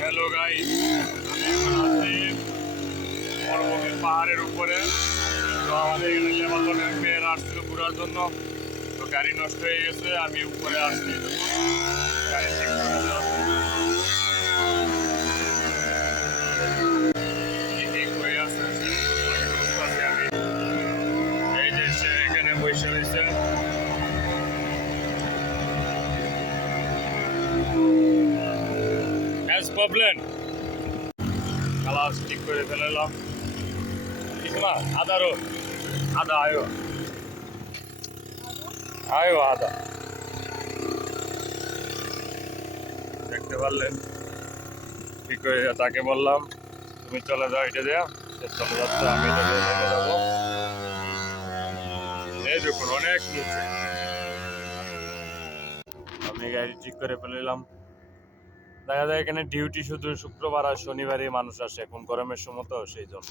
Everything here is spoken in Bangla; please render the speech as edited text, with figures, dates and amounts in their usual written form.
হ্যালো গাইস, আমি এখন আছি মরুভূমির পাহাড়ের উপরে। তো আমাদের এখানে লেবার লোকের মেয়েরা আসছিল ঘোরার জন্য, তো গাড়ি নষ্ট হয়ে গেছে। আমি উপরে আসছি, গাড়ি ঠিক করে দিলাম। ঠিক হয়ে আছে, বুঝতেছি আমি। এই যে সে এখানে বসে রয়েছে। প্রবলেম কালার ঠিক করে ফেলাম। কিছু না, আদারও আদা আয়ো আয়ো আদা দেখতে পারলেন। ঠিক করে তাকে বললাম তুমি চলে যাও, এটা দেয়া সে চলে যাচ্ছে, আমি এটা দিয়ে চলে যাবো। এই দেখুন অনেক নিচে। আমি গাড়ি ঠিক করে ফেলাম। দেখা যায় এখানে ডিউটি শুধু শুক্রবার আর শনিবারই মানুষ আসে, এখন গরমের সময় তো সেই জন্য।